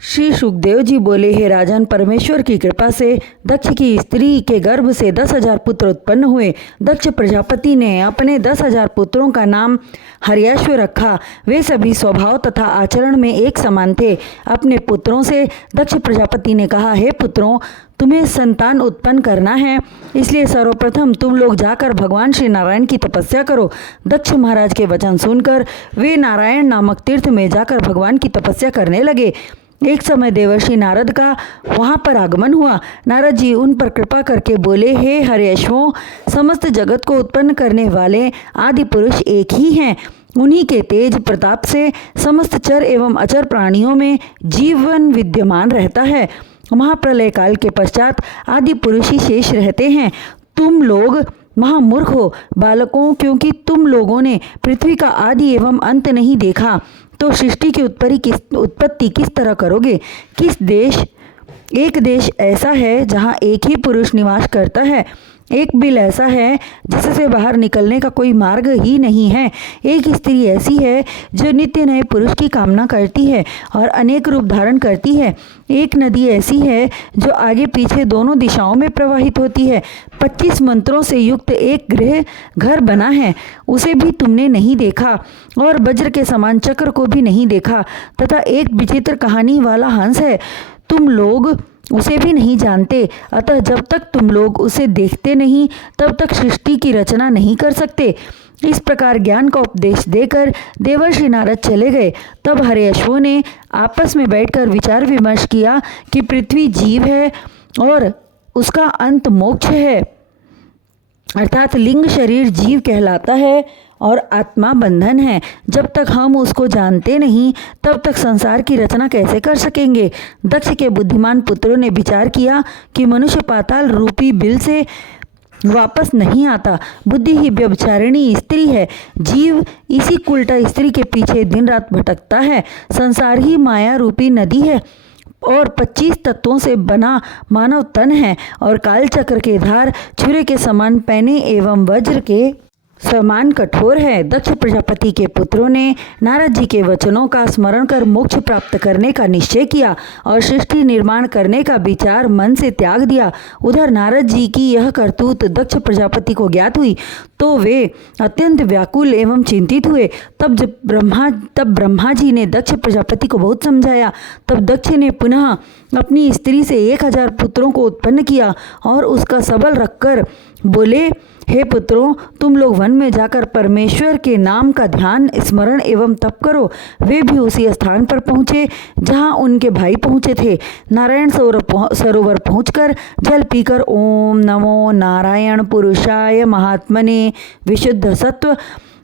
श्री सुखदेव जी बोले, हे राजन, परमेश्वर की कृपा से दक्ष की स्त्री के गर्भ से 10,000 पुत्र उत्पन्न हुए। दक्ष प्रजापति ने अपने 10,000 पुत्रों का नाम हर्याश्व रखा। वे सभी स्वभाव तथा आचरण में एक समान थे। अपने पुत्रों से दक्ष प्रजापति ने कहा, हे पुत्रों, तुम्हें संतान उत्पन्न करना है, इसलिए सर्वप्रथम तुम लोग जाकर भगवान श्री नारायण की तपस्या करो। दक्ष महाराज के वचन सुनकर वे नारायण नामक तीर्थ में जाकर भगवान की तपस्या करने लगे। एक समय देवर्षि नारद का वहाँ पर आगमन हुआ। नारद जी उन पर कृपा करके बोले, हे हर्यश्वों, समस्त जगत को उत्पन्न करने वाले आदि पुरुष एक ही हैं। उन्हीं के तेज प्रताप से समस्त चर एवं अचर प्राणियों में जीवन विद्यमान रहता है। महाप्रलय काल के पश्चात आदि पुरुष ही शेष रहते हैं। तुम लोग महामूर्ख हो बालकों, क्योंकि तुम लोगों ने पृथ्वी का आदि एवं अंत नहीं देखा, तो सृष्टि की उत्पत्ति किस तरह करोगे? एक देश ऐसा है जहाँ एक ही पुरुष निवास करता है। एक बिल ऐसा है जिससे बाहर निकलने का कोई मार्ग ही नहीं है। एक स्त्री ऐसी है जो नित्य नए पुरुष की कामना करती है और अनेक रूप धारण करती है। एक नदी ऐसी है जो आगे पीछे दोनों दिशाओं में प्रवाहित होती है। 25 मंत्रों से युक्त एक घर बना है, उसे भी तुमने नहीं देखा, और वज्र के समान चक्र को भी नहीं देखा, तथा एक विचित्र कहानी वाला हंस है, तुम लोग उसे भी नहीं जानते। अतः जब तक तुम लोग उसे देखते नहीं, तब तक सृष्टि की रचना नहीं कर सकते। इस प्रकार ज्ञान का उपदेश देकर देवर्षि नारद चले गए। तब हर्यश्वों ने आपस में बैठकर विचार विमर्श किया कि पृथ्वी जीव है और उसका अंत मोक्ष है, अर्थात लिंग शरीर जीव कहलाता है और आत्मा बंधन है। जब तक हम उसको जानते नहीं, तब तक संसार की रचना कैसे कर सकेंगे? दक्ष के बुद्धिमान पुत्रों ने विचार किया कि मनुष्य पाताल रूपी बिल से वापस नहीं आता। बुद्धि ही व्यभिचारिणी स्त्री है। जीव इसी उल्टा स्त्री के पीछे दिन रात भटकता है। संसार ही माया रूपी नदी है और 25 तत्वों से बना मानव तन है, और कालचक्र के धार छुरे के समान पैने एवं वज्र के समान कठोर है। दक्ष प्रजापति के पुत्रों ने नारद जी के वचनों का स्मरण कर मोक्ष प्राप्त करने का निश्चय किया और सृष्टि निर्माण करने का विचार मन से त्याग दिया। उधर नारद जी की यह करतूत दक्ष प्रजापति को ज्ञात हुई तो वे अत्यंत व्याकुल एवं चिंतित हुए। तब ब्रह्मा जी ने दक्ष प्रजापति को बहुत समझाया। तब दक्ष ने पुनः अपनी स्त्री से 1000 पुत्रों को उत्पन्न किया और उसका सबल रखकर बोले, हे पुत्रों, तुम लोग वन में जाकर परमेश्वर के नाम का ध्यान स्मरण एवं तप करो। वे भी उसी स्थान पर पहुँचे जहाँ उनके भाई पहुँचे थे। नारायण सरोवर पहुँचकर जल पीकर ओम नमो नारायण पुरुषाय महात्मने विशुद्ध सत्व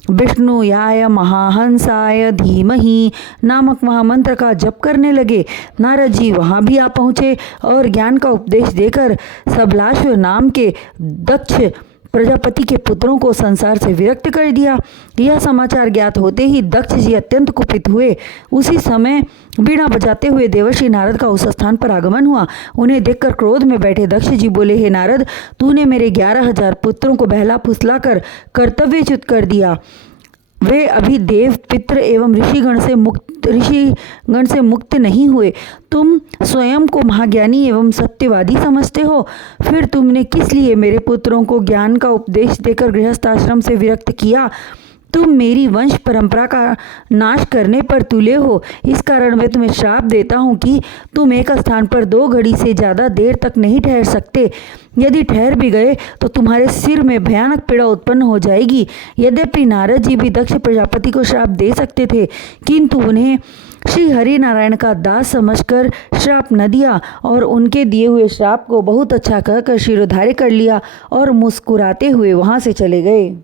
विष्णुयाय महाहंसाय धीमहि नामक महामंत्र का जप करने लगे। नारद जी वहाँ भी आ पहुँचे और ज्ञान का उपदेश देकर सबलाश्व नाम के दक्ष प्रजापति के पुत्रों को संसार से विरक्त कर दिया। यह समाचार ज्ञात होते ही दक्ष जी अत्यंत कुपित हुए। उसी समय वीणा बजाते हुए देवर्षि नारद का उस स्थान पर आगमन हुआ। उन्हें देखकर क्रोध में बैठे दक्ष जी बोले, हे नारद, तूने मेरे 11,000 पुत्रों को बहला फुसला कर कर्तव्यच्युत कर दिया। वे अभी देव पितृ एवं ऋषिगण से मुक्त नहीं हुए। तुम स्वयं को महाज्ञानी एवं सत्यवादी समझते हो, फिर तुमने किस लिए मेरे पुत्रों को ज्ञान का उपदेश देकर गृहस्थ आश्रम से विरक्त किया? तुम मेरी वंश परंपरा का नाश करने पर तुले हो। इस कारण मैं तुम्हें श्राप देता हूँ कि तुम एक स्थान पर 2 घड़ी से ज़्यादा देर तक नहीं ठहर सकते। यदि ठहर भी गए तो तुम्हारे सिर में भयानक पीड़ा उत्पन्न हो जाएगी। यद्यपि नारद जी भी दक्ष प्रजापति को श्राप दे सकते थे, किंतु उन्हें श्री हरि नारायण का दास समझकर श्राप न दिया और उनके दिए हुए श्राप को बहुत अच्छा कहकर शिरोधार्य कर लिया और मुस्कुराते हुए वहाँ से चले गए।